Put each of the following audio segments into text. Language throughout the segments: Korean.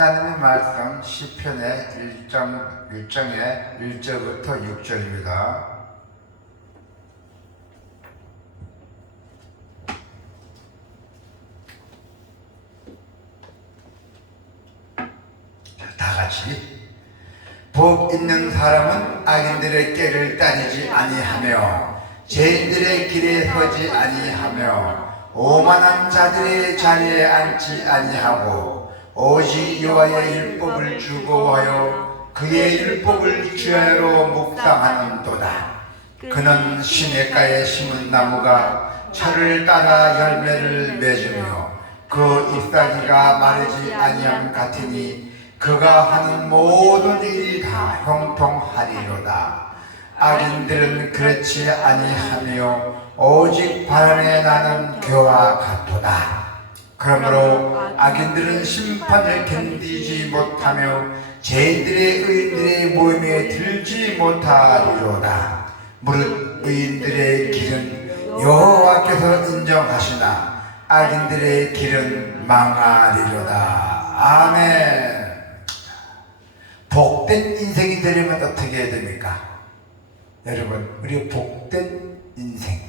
하나님의 말씀 시편의 1장의 1절부터 6절입니다. 다 같이. 복 있는 사람은 악인들의 꾀를 따르지 아니하며 죄인들의 길에 서지 아니하며 오만한 자들의 자리에 앉지 아니하고 오직 여호와의 율법을 주고하여 그의 율법을 주야로 묵상하는도다. 그는 시냇가에 심은 나무가 철을 따라 열매를 맺으며 그 잎사귀가 마르지 아니함 같으니 그가 하는 모든 일이 다 형통하리로다. 악인들은 그렇지 아니하며 오직 바람에 나는 겨와 같도다. 그러므로 악인들은 심판을 견디지 못하며 죄인들의 의인들의 모임에 들지 못하리로다. 무릇 의인들의 길은 여호와께서 인정하시나 악인들의 길은 망하리로다. 아멘. 복된 인생이 되려면 어떻게 해야 됩니까? 여러분, 우리 복된 인생.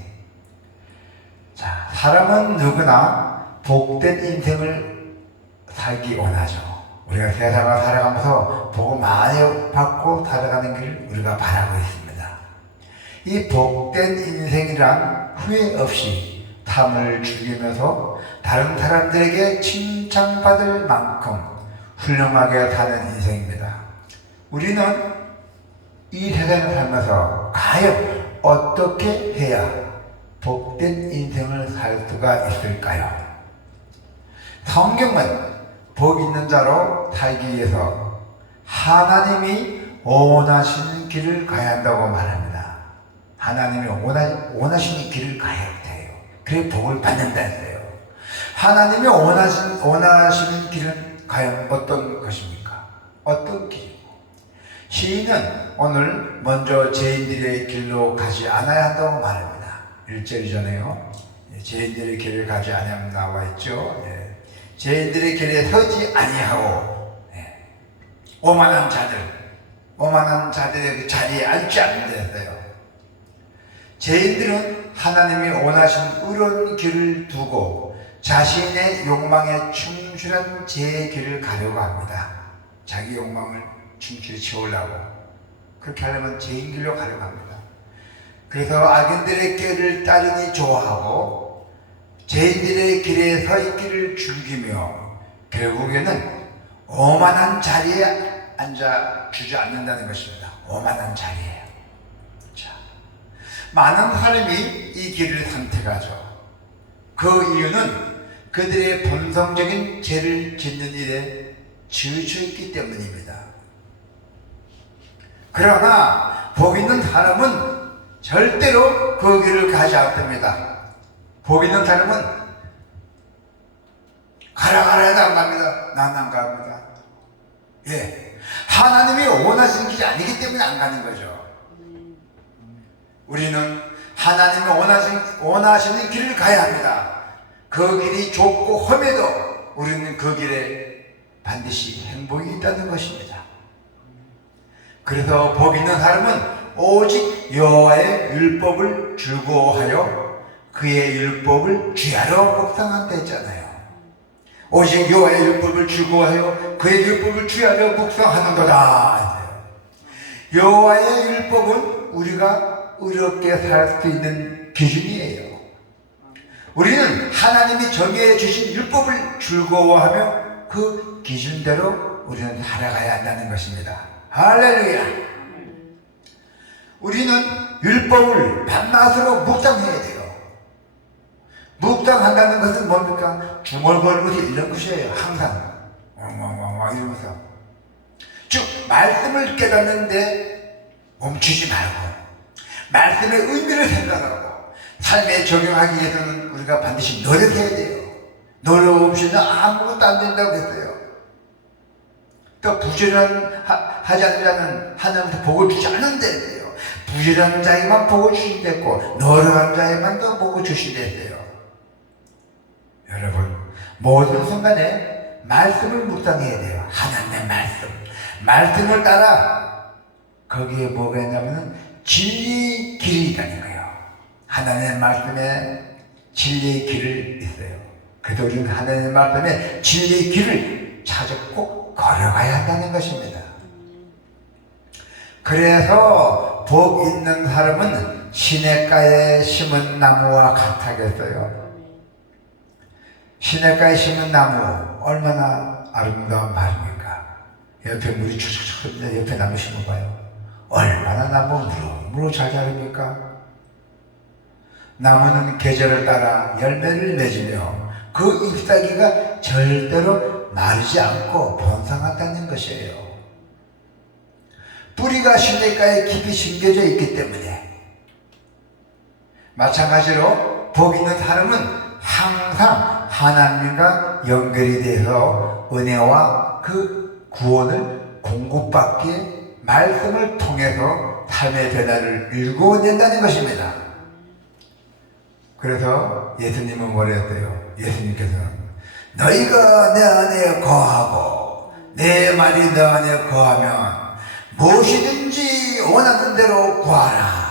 자, 사람은 누구나 복된 인생을 살기 원하죠. 우리가 세상을 살아가면서 복을 많이 받고 살아가는 길을 우리가 바라고 있습니다. 이 복된 인생이란 후회 없이 탐을 즐기면서 다른 사람들에게 칭찬받을 만큼 훌륭하게 사는 인생입니다. 우리는 이 세상을 살면서 과연 어떻게 해야 복된 인생을 살 수가 있을까요? 성경은 복 있는 자로 살기 위해서 하나님이 원하시는 길을 가야 한다고 말합니다. 하나님이 원하시는 길을 가야 돼요. 그래 복을 받는다 했어요. 하나님이 원하시는 길은 과연 어떤 것입니까? 어떤 길이고? 시인은 오늘 먼저 죄인들의 길로 가지 않아야 한다고 말합니다. 1절이잖아요. 죄인들의 길을 가지 않으면 나와 있죠. 죄인들의 길에 서지 아니하고 오만한 자들의 자리에 앉지 않는다 했어요. 죄인들은 하나님이 원하신 의로운 길을 두고 자신의 욕망에 충실한 제 길을 가려고 합니다. 자기 욕망을 충실히 채우려고. 그렇게 하려면 죄인 길로 가려고 합니다. 그래서 악인들의 길을 따르니 좋아하고 죄인들의 길에 서 있기를 즐기며 결국에는 오만한 자리에 앉아 주저앉는다는 것입니다. 오만한 자리에. 자, 많은 사람이 이 길을 선택하죠. 그 이유는 그들의 본성적인 죄를 짓는 일에 지쳐있기 때문입니다. 그러나 복 있는 사람은 절대로 그 길을 가지 않습니다. 복 있는 사람은 가라 해도 안 갑니다. 난 안 갑니다. 하나님이 원하시는 길이 아니기 때문에 안 가는 거죠. 우리는 하나님이 원하시는 길을 가야 합니다. 그 길이 좁고 험해도 우리는 그 길에 반드시 행복이 있다는 것입니다. 그래서 복 있는 사람은 오직 여호와의 율법을 즐거워하여 그의 율법을 주야로 묵상한다 했잖아요. 오직 여호와의 율법을 즐거워하여 그의 율법을 주야로 묵상하는 거다. 여호와의 율법은 우리가 의롭게 살 수 있는 기준이에요. 우리는 하나님이 정해 주신 율법을 즐거워하며 그 기준대로 우리는 살아가야 한다는 것입니다. 할렐루야. 우리는 율법을 밤낮으로 묵상해야 돼요. 묵상한다는 것은 뭡니까? 중얼거리고 있는 것이에요. 항상 왕왕왕왕 이러면서 즉 말씀을 깨닫는데 멈추지 말고 말씀의 의미를 생각하고 삶에 적용하기 위해서는 우리가 반드시 노력해야 돼요. 노력 없이는 아무것도 안 된다고 했어요. 또 부지런하지 않는 자는 하나님께서 복을 주지 않는다고요. 부지런한 자에만 복을 주신다고 노력한 자에만 더 복을 주신다고요. 여러분, 모든 순간에 말씀을 묵상해야 돼요. 하나님의 말씀을 따라 거기에 뭐가 있냐면 진리의 길이 있다는 거예요. 하나님의 말씀에 진리의 길을 있어요. 그래서 우리는 하나님의 말씀에 진리의 길을 찾고 걸어가야 한다는 것입니다. 그래서 복 있는 사람은 시냇가에 심은 나무와 같다겠어요. 시냇가에 심은 나무 얼마나 아름다운 말입니까? 옆에 물이 축축축 흐르는데 옆에 나무 심어봐요. 얼마나 나무 무럭무럭 잘 자랍니까? 나무는 계절을 따라 열매를 맺으며 그 잎사귀가 절대로 마르지 않고 번성한다는 것이에요. 뿌리가 시냇가에 깊이 심겨져 있기 때문에 마찬가지로 복 있는 사람은 항상 하나님과 연결이 돼서 은혜와 그 구원을 공급받기에 말씀을 통해서 삶의 변화를 일궈낸다는 것입니다. 그래서 예수님은 뭐랬어요? 예수님께서는 너희가 내 안에 거하고 내 말이 너 안에 거하면 무엇이든지 원하는 대로 구하라.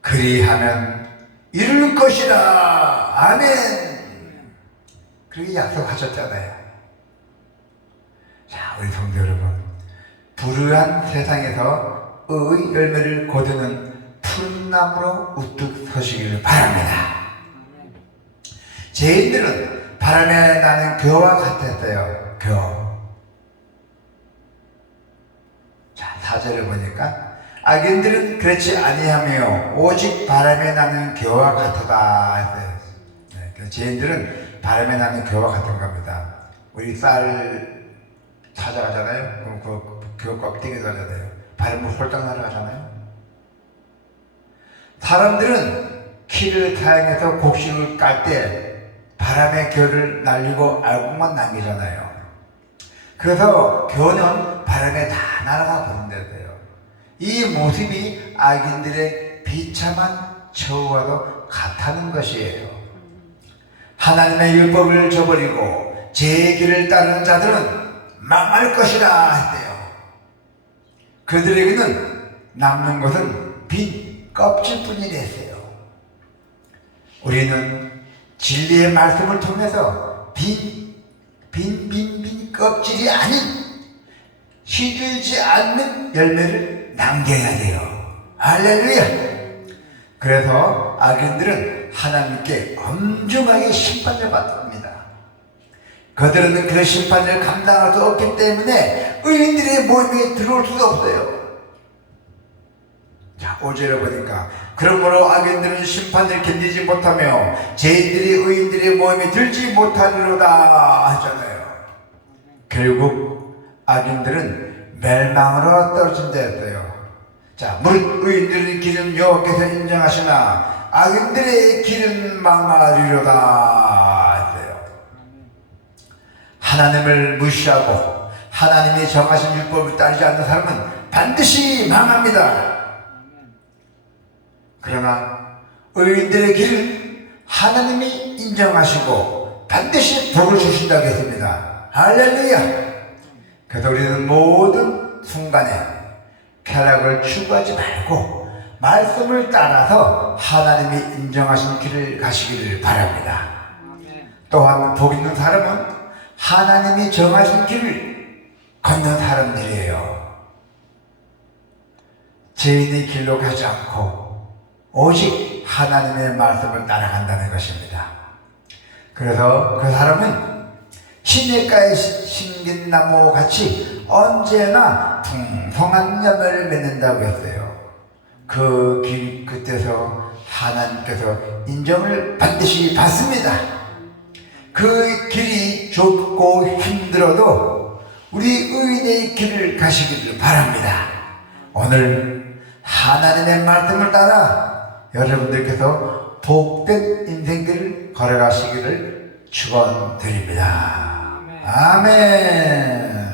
그리하면 이룰 것이라. 아멘. 그렇게 약속하셨잖아요. 자, 우리 성도 여러분, 불의한 세상에서 의의 열매를 거두는 푸른 나무로 우뚝 서시기를 바랍니다. 죄인들은 바람에 나는 겨와 같았어요. 겨. 자, 4절을 보니까 악인들은 그렇지 아니하며 오직 바람에 나는 겨와 같다 했어요. 네, 죄인들은 바람에 나는 겨와 같은 겁니다. 우리 쌀 찾아가잖아요. 그럼 그 껍데기도 하잖아요. 바람을 홀딱 날아가잖아요. 사람들은 키를 사용해서 곡식을 깔 때 바람의 겨를 날리고 알곡만 남기잖아요. 그래서 겨는 바람에 다 날아가 버린다고요. 이 모습이 악인들의 비참한 처우와도 같다는 것이에요. 하나님의 율법을 저버리고 제 길을 따르는 자들은 망할 것이라 했대요. 그들에게는 남는 것은 빈 껍질뿐이라 했어요. 우리는 진리의 말씀을 통해서 빈 껍질이 아닌 시들지 않는 열매를 남겨야 돼요. 할렐루야. 그래서 악인들은 하나님께 엄중하게 심판을 받습니다. 그들은 그 심판을 감당할 수 없기 때문에 의인들의 모임에 들어올 수도 없어요. 자, 5절에 보니까 그러므로 악인들은 심판을 견디지 못하며 죄인들이 의인들의 모임에 들지 못하리로다 하잖아요. 결국 악인들은 멸망으로 떨어진다 했어요. 자, 무릇 의인들의 길은 여호와께서 인정하시나 악인들의 길은 망하리로다 했어요. 하나님을 무시하고 하나님이 정하신 율법을 따르지 않는 사람은 반드시 망합니다. 그러나 의인들의 길은 하나님이 인정하시고 반드시 복을 주신다고 했습니다. 할렐루야. 그래서 우리는 모든 순간에 쾌락을 추구하지 말고 말씀을 따라서 하나님이 인정하신 길을 가시기를 바랍니다. 또한 복 있는 사람은 하나님이 정하신 길을 걷는 사람들이에요. 죄인의 길로 가지 않고 오직 하나님의 말씀을 따라간다는 것입니다. 그래서 그 사람은 시냇가에 심긴 나무 같이 언제나 풍성한 열매를 맺는다고 했어요. 그 길 끝에서 하나님께서 인정을 반드시 받습니다. 그 길이 좁고 힘들어도 우리 의인의 길을 가시기를 바랍니다. 오늘 하나님의 말씀을 따라 여러분들께서 복된 인생길을 걸어가시기를 축원드립니다. 아멘.